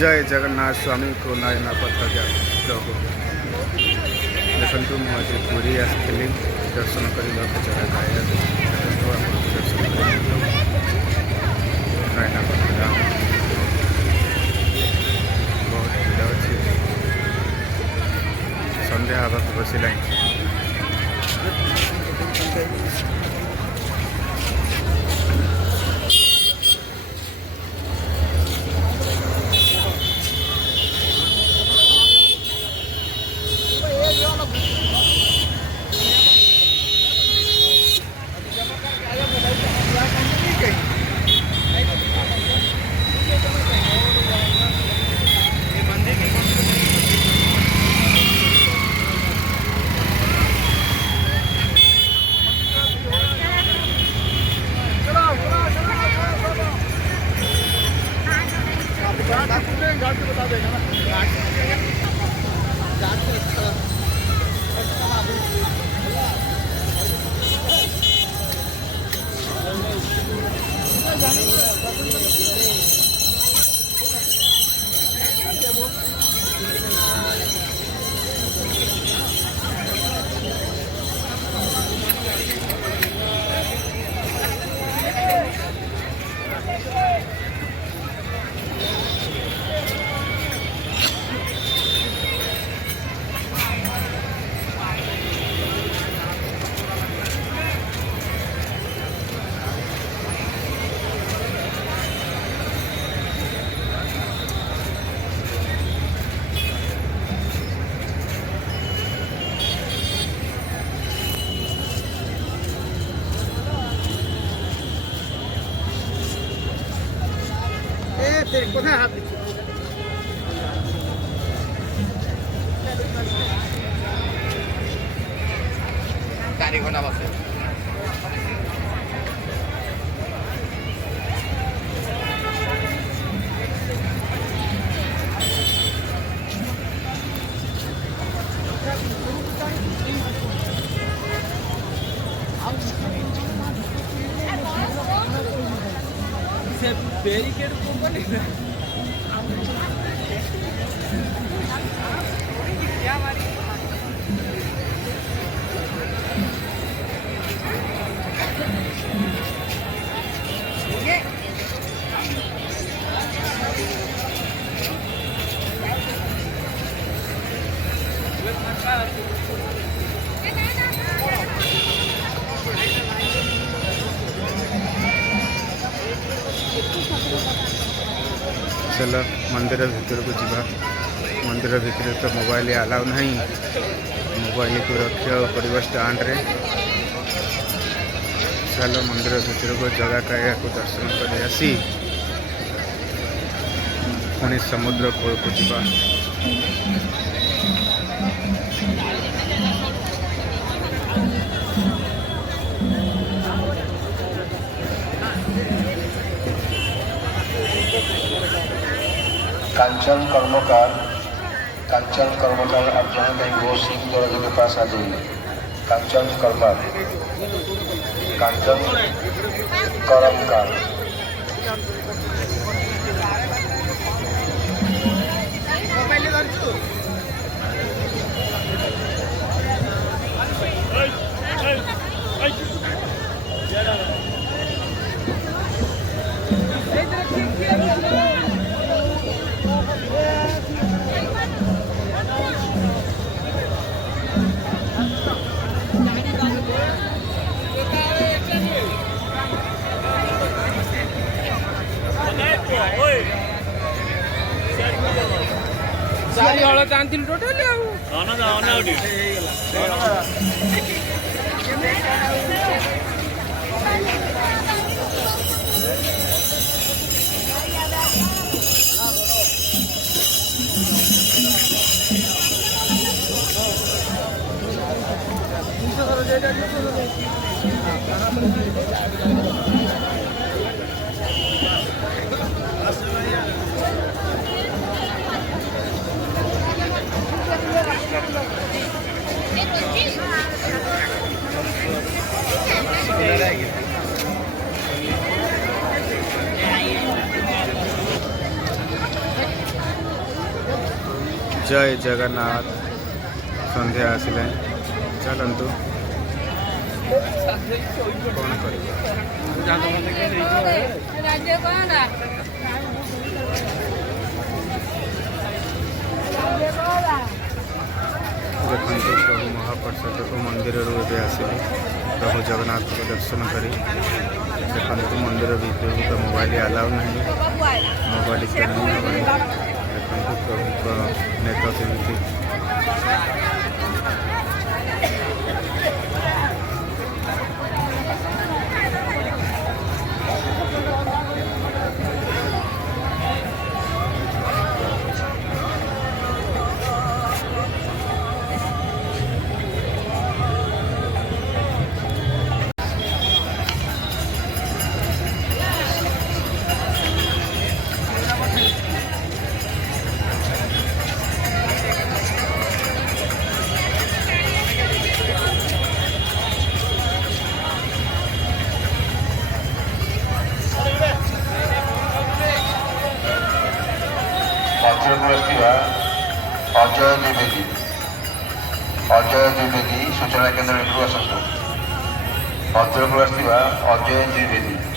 जय जगन्नाथ स्वामी को नयन पथ प्रभु देखु मुझे पूरी आसती दर्शन करने जगह खाया दर्शन नयन पथ बहुत भीड़ अच्छी सन्ध्या हवा बसला बता देगा কোথায় হাত দিচ্ছি গাড়ি ঘোড়া বসে बैरिकेड कंपनी चलो मंदिर भीतर को जीवा मंदिर भीतर तो मोबाइल अलाउ नहीं मोबाइल को रखा पड़े स्टाण्ड रे चलो मंदिर भीतर को जगह खाया को दर्शन कर आसी पुणी समुद्र कूल को जीवा कांचन कर्मकार अर्जुन कहीं वो सिंह जगह के पास आ जाइए कांचन कर्मकार कांचन कर्मकार सारी हल जानती टोटाली जय जगन्नाथ सन्ध्या आसिले चलतु कौन कर देखते प्रभु महाप्रसाद मंदिर आसिले प्रभु जगन्नाथ को दर्शन करी देखते मंदिर भितर तो मोबाइल अलाउ नहीं मोबाइल देखते प्रभु नेता केमी भद्रपुर अजय द्विवेदी सूचना केन्द्र आसतु भद्रपुर अजय द्विवेदी